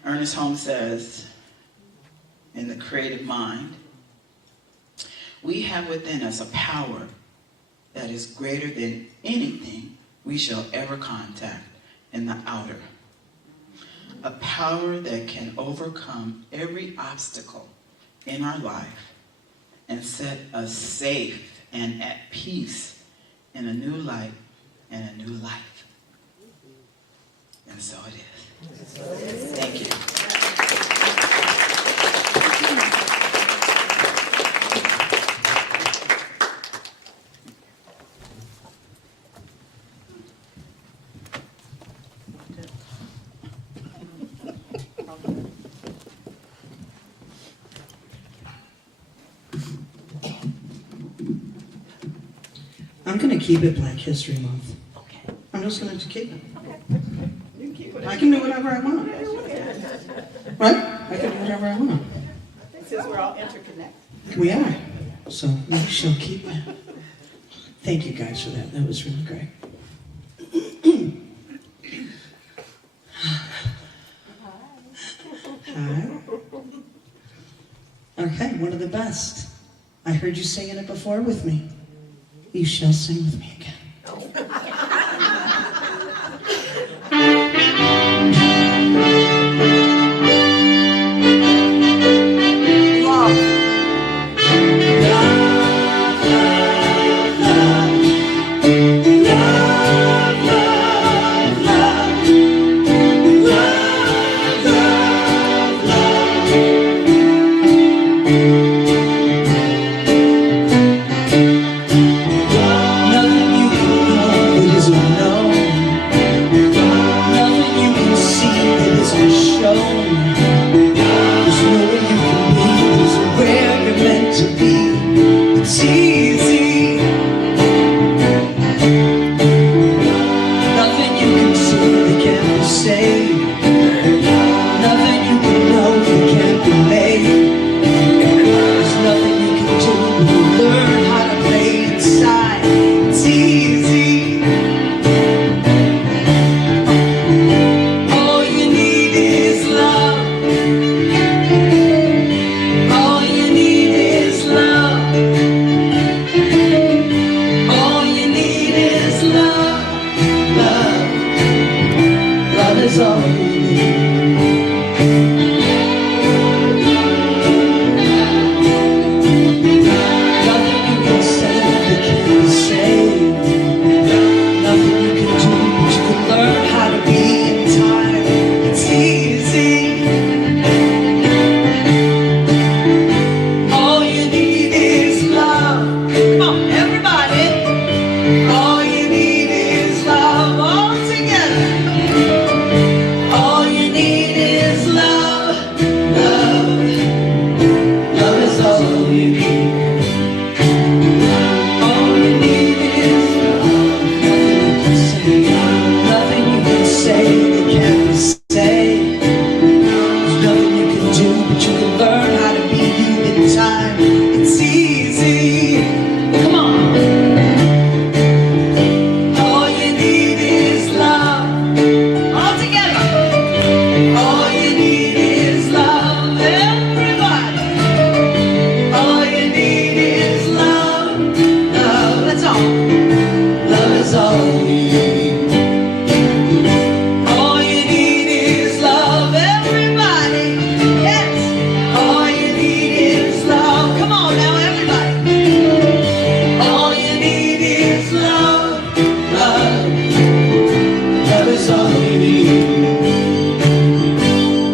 Ernest Holmes says, in The Creative Mind, we have within us a power that is greater than anything we shall ever contact in the outer. A power that can overcome every obstacle in our life and set us safe and at peace in a new life and a new life. And so it is. Thank you. I'm going to keep it Black History Month. Okay. I'm just going to keep it. Okay. You can keep it. I can do whatever I want. Right? I can do whatever I want. Since we're all interconnected. We are. So we shall keep it. Thank you guys for that. That was really great. Hi. Okay, one of the best. I heard you singing it before with me. You shall sing with me again. Nothing you you can learn how to be you in time. It's easy. Come on. All you need is love. All together. All you need is love. Everybody. All you need is love. Love. That's all. Love is all you need. All you need is love. Everybody. Yes. All you need is love. Come on now, everybody. All you need is love. Love. Love is all you need.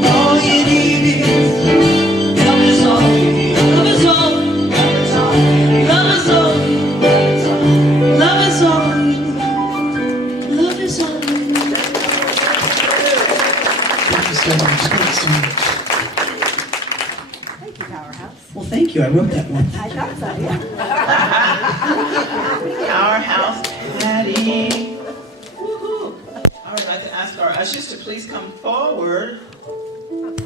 All you need is love is all you need. Love is all. Love is all. Love is all. Love is all you need. Love is all you need. Thank you so much. Thank you so much. Thank you, Powerhouse. Well, thank you. I wrote that one. I thought so, yeah. Powerhouse Patty. Woohoo. I would like to ask our ushers to please come forward.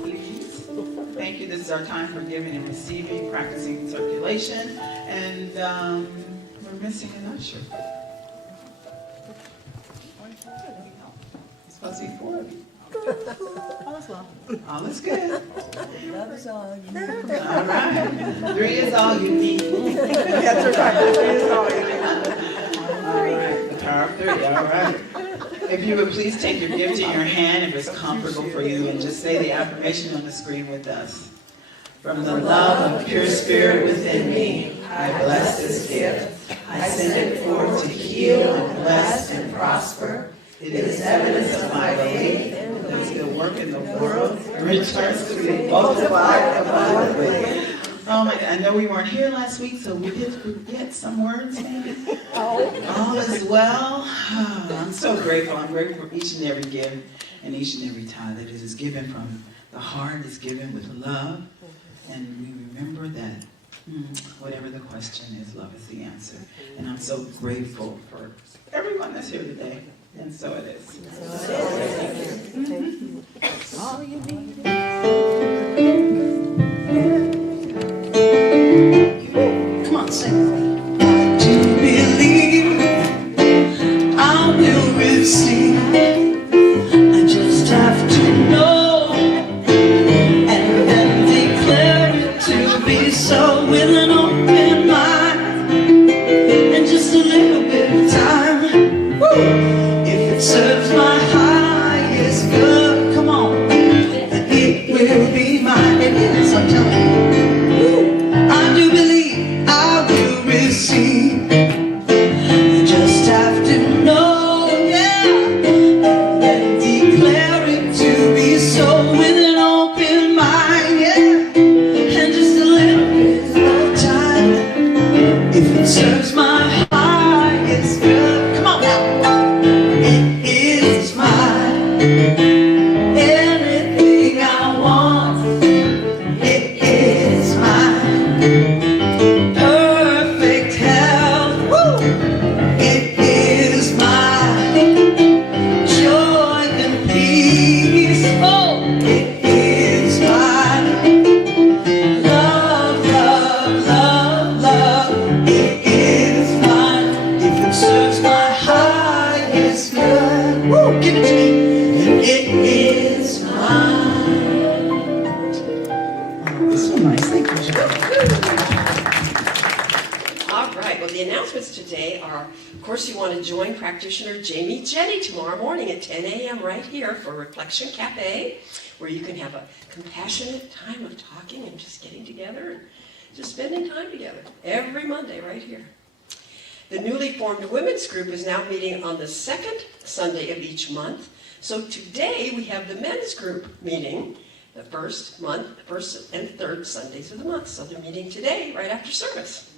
Please. Thank you. This is our time for giving and receiving, practicing circulation. And we're missing an usher. It's supposed to be 4 of you. All is well. All is good. Love is all you need. All right. 3 is all you need. That's right. 3 is all you need. All right. The power of 3. All right. If you would please take your gift in your hand if it's comfortable for you and just say the affirmation on the screen with us. From the love of pure spirit within me, I bless this gift. I send it forth to heal and bless and prosper. It is evidence of my faith that there's good work in the world and returns to be multiplied abundantly. Oh my God, I know we weren't here last week, so we did forget some words maybe. All is well. I'm so grateful. I'm grateful for each and every gift and each and every tithe that is given from the heart, is given with love. And we remember that whatever the question is, love is the answer. And I'm so grateful for everyone that's here today. And so it is. All you need Come on, sing. I do believe I will receive. I just have to know and then declare it to be so with an open mind and just a little bit of time. Woo! If it serves my highest good, come on, then it will be mine. It is, I'm telling you. I do believe I will receive. I just have to know, yeah, and then declare it to be so with an open mind, yeah, and just a little bit of time. If it serves my highest good, come on now, it is mine. Anything I want, it is mine. Perfect health, woo, it is mine. Joy and peace, oh, it is mine. Love, love, love, love, it is mine. If it serves my highest good, woo, give it to me, then it is mine. It's so nice, thank you, Joe. All right, well, the announcements today are, of course, you want to join practitioner Jamie Jetty tomorrow morning at 10 a.m. right here for Reflection Cafe, where you can have a compassionate time of talking and just getting together and just spending time together every Monday right here. The newly formed women's group is now meeting on the second Sunday of each month. So today we have the men's group meeting the first and third Sundays of the month. So they're meeting today right after service.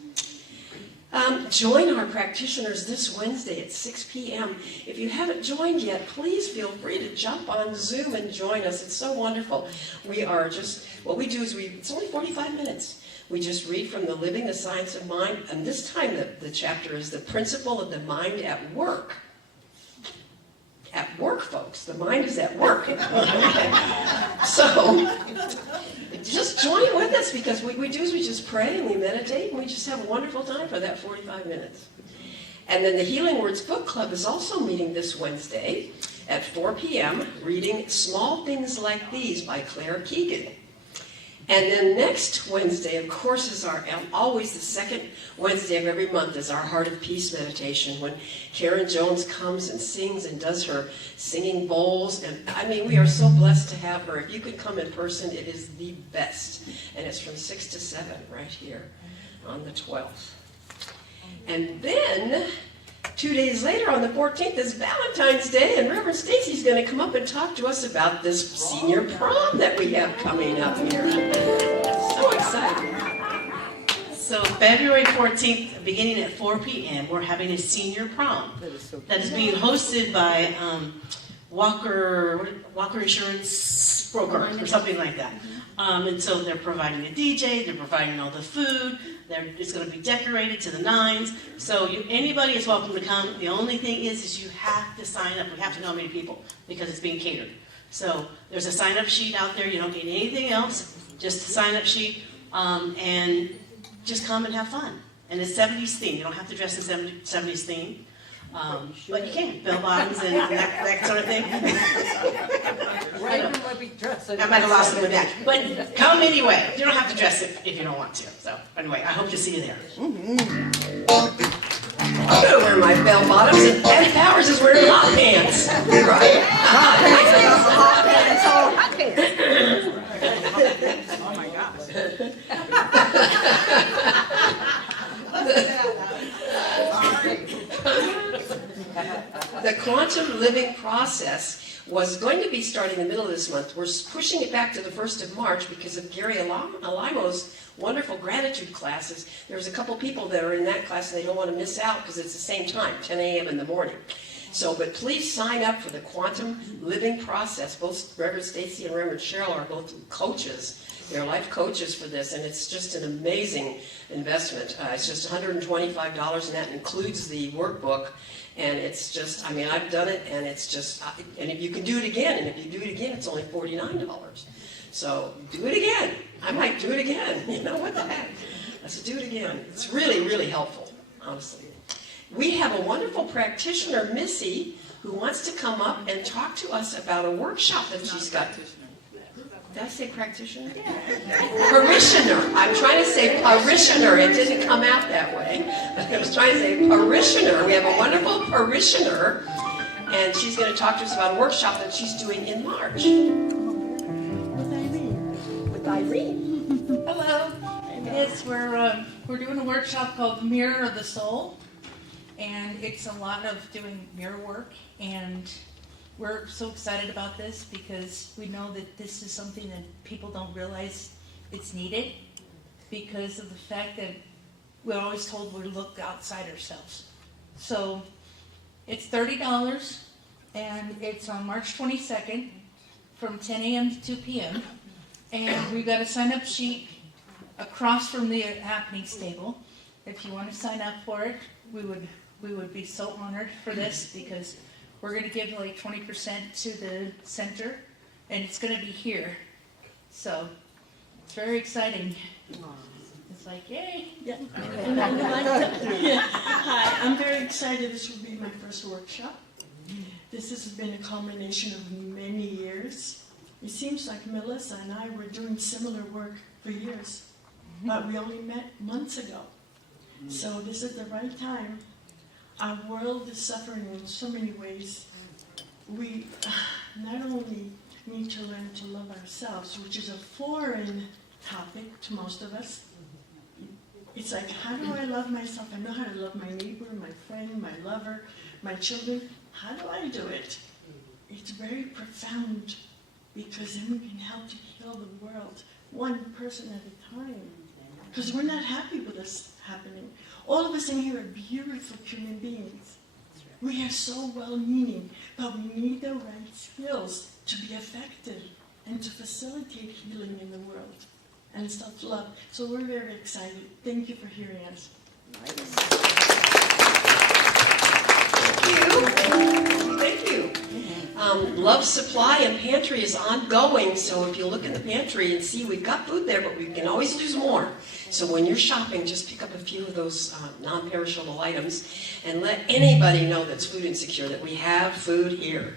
Join our practitioners this Wednesday at 6 p.m. If you haven't joined yet, please feel free to jump on Zoom and join us. It's so wonderful. We are just, what we do is it's only 45 minutes. We just read from the Living the Science of Mind, and this time the chapter is the principle of the mind at work. At work, folks. The mind is at work. Okay. So, just join with us, because what we do is we just pray and we meditate and we just have a wonderful time for that 45 minutes. And then the Healing Words Book Club is also meeting this Wednesday at 4 p.m. reading Small Things Like These by Claire Keegan. And then next Wednesday, of course, is always the second Wednesday of every month is our Heart of Peace meditation, when Karen Jones comes and sings and does her singing bowls. And I mean, we are so blessed to have her. If you could come in person, it is the best. And it's from 6 to 7 right here on the 12th. And then 2 days later, on the 14th, is Valentine's Day, and Reverend Stacy's going to come up and talk to us about this senior prom that we have coming up here. So excited. So February 14th, beginning at 4 p.m., we're having a senior prom that is being hosted by Walker Insurance Broker or something like that. And so they're providing a DJ, they're providing all the food, it's going to be decorated to the nines. So anybody is welcome to come. The only thing is you have to sign up. We have to know how many people because it's being catered. So there's a sign-up sheet out there. You don't need anything else, just a sign-up sheet, and just come and have fun. And it's 70s theme. You don't have to dress in 70s theme. But you can, bell bottoms and that sort of thing. I might have lost them with that. But come anyway. You don't have to dress it if you don't want to. So anyway, I hope to see you there. I'm going to wear my bell bottoms, and Patty Powers is wearing hot pants. Right? Hot pants. Oh my gosh. The quantum living process was going to be starting in the middle of this month. We're pushing it back to the 1st of March because of Gary Alimo's wonderful gratitude classes. There's a couple people that are in that class and they don't want to miss out because it's the same time, 10 a.m. in the morning. So, but please sign up for the quantum living process. Both Reverend Stacy and Reverend Cheryl are both coaches. They're life coaches for this, and it's just an amazing investment. It's just $125, and that includes the workbook. And it's just, I mean, I've done it, and it's just, and if you can do it again, and if you do it again, it's only $49. So do it again. I might do it again. You know, what the heck? Let's do it again. It's really, really helpful, honestly. We have a wonderful practitioner, Missy, who wants to come up and talk to us about a workshop that she's got. Did I say practitioner? Parishioner. I'm trying to say parishioner. It didn't come out that way. I was trying to say parishioner. We have a wonderful parishioner, and she's going to talk to us about a workshop that she's doing in March. With Irene. Hello. We're doing a workshop called Mirror of the Soul, and it's a lot of doing mirror work, and we're so excited about this because we know that this is something that people don't realize it's needed because of the fact that we're always told we look outside ourselves. So it's $30, and it's on March 22nd from 10 a.m. to 2 p.m. And we've got a sign-up sheet across from the happenings table. If you want to sign up for it, we would be so honored for this because we're going to give like 20% to the center, and it's going to be here. So it's very exciting. It's like, yay. Yeah. And I would like to, hi, I'm very excited. This will be my first workshop. This has been a culmination of many years. It seems like Melissa and I were doing similar work for years, but we only met months ago. So this is the right time. Our world is suffering in so many ways. We not only need to learn to love ourselves, which is a foreign topic to most of us. It's like, how do I love myself? I know how to love my neighbor, my friend, my lover, my children. How do I do it? It's very profound because then we can help to heal the world, one person at a time. Because we're not happy with this happening. All of us in here are beautiful human beings. We are so well-meaning, but we need the right skills to be effective and to facilitate healing in the world and self-love. So we're very excited. Thank you for hearing us. Thank you. Love Supply and Pantry is ongoing, so if you look in the pantry and see we've got food there, but we can always use more. So when you're shopping, just pick up a few of those non-perishable items and let anybody know that's food insecure that we have food here.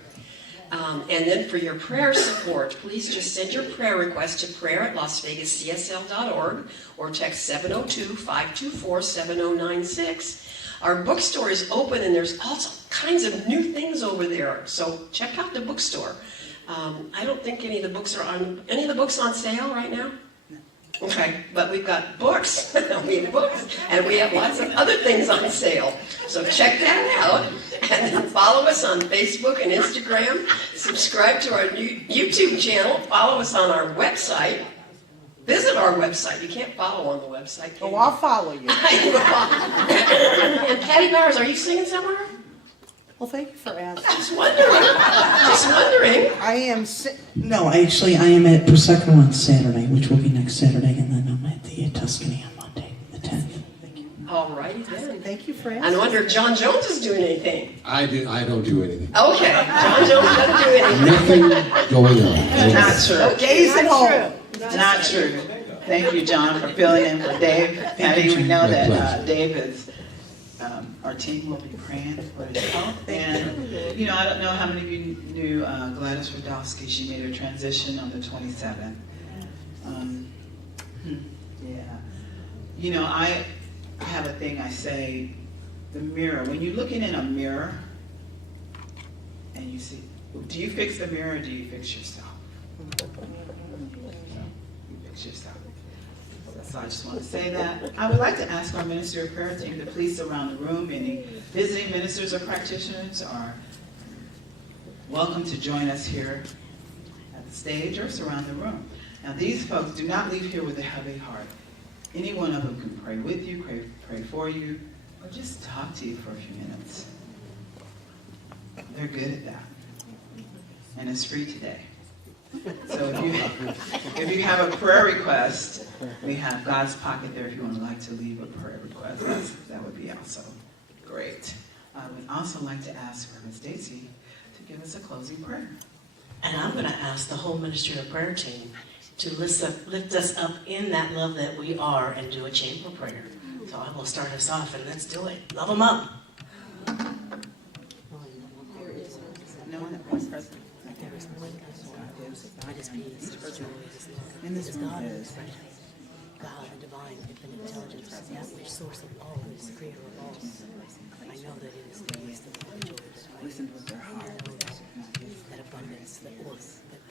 And then for your prayer support, please just send your prayer request to prayer@lasvegascsl.org or text 702-524-7096. Our bookstore is open and there's all kinds of new things over there. So check out the bookstore. I don't think any of the books on sale right now? Okay, but we've got books. We have books, and we have lots of other things on sale. So check that out, and then follow us on Facebook and Instagram. Subscribe to our new YouTube channel. Follow us on our website. Visit our website. You can't follow on the website. Oh, I'll follow you. And Patty Bowers, are you singing somewhere? Well, thank you for asking. Just wondering. I am. No, actually, I am at Prosecco on Saturday, which will be next Saturday, and then I'm at the Tuscany on Monday, the 10th. All righty then. Thank you for asking. I wonder if John Jones is doing anything. I don't do anything. Okay, John Jones doesn't do anything. Nothing going on. Not true. Gays at home. Not true. Thank you, John, for filling in for Dave. Patty, we know that Dave is, our team will be praying for his health. And, I don't know how many of you knew Gladys Radowski. She made her transition on the 27th. Yeah. I have a thing I say, the mirror. When you're looking in a mirror and you see, do you fix the mirror or do you fix yourself? You fix yourself. So I just want to say that. I would like to ask our minister of prayer team to please surround the room. Any visiting ministers or practitioners are welcome to join us here at the stage or surround the room. Now these folks do not leave here with a heavy heart. Any one of them can pray with you, pray for you, or just talk to you for a few minutes. They're good at that. And it's free today. So if you have a prayer request, we have God's Pocket there if you would like to leave a prayer request. That would be also great. I would also like to ask Reverend Stacy to give us a closing prayer. And I'm going to ask the whole ministry of prayer team to lift us up in that love that we are and do a chamber prayer. So I will start us off and let's do it. Love them up. No one that was present. And this God is God, the divine, infinite intelligence, that which source of all, is the creator of all. I know that it is the wisdom of the joy that I listen with their heart. That abundance, that worth, that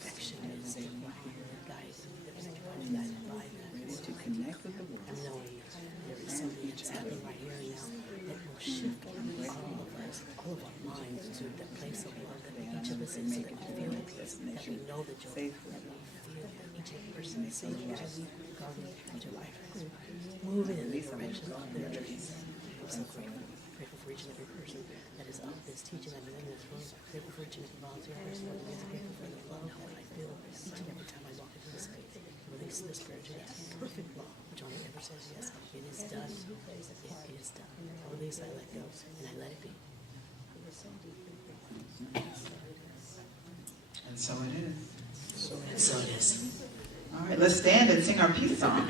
perfection is the that guides, that is guided by that. To connect with the world. I'm knowing there is something that's happening right here and now that will shift all of us, all of our minds to the place of love that each of us is, so that we feel the peace, that we know the joy, that we feel that each person is safe as we go into life. Moving in the direction of their dreams. I'm so grateful for each and every person that is of this teaching and in this room. Grateful for each and every volunteer person. I'm grateful for the love that I feel each and every time I walk into this space. Release the spirit to that perfect law. John ever says yes, it is done. It is done. I release, I let go, and I let it be. And so it is. And so it is. All right, let's stand and sing our peace song.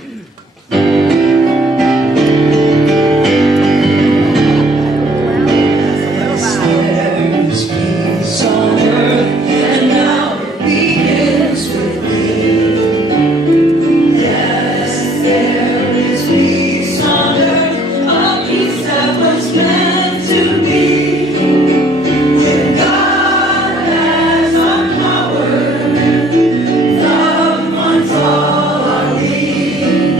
There's peace on earth, and now it begins with me. Yes, there is peace on earth, a peace that was meant to be. With God as our power, love finds all our need.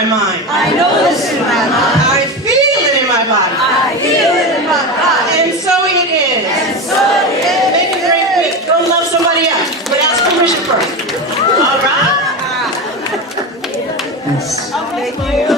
my mind. I know this in my mind. I feel it in my body. I feel it in my body. And so it is. And so it is. Make it great quick. Go love somebody else. But ask permission first. All right? Okay.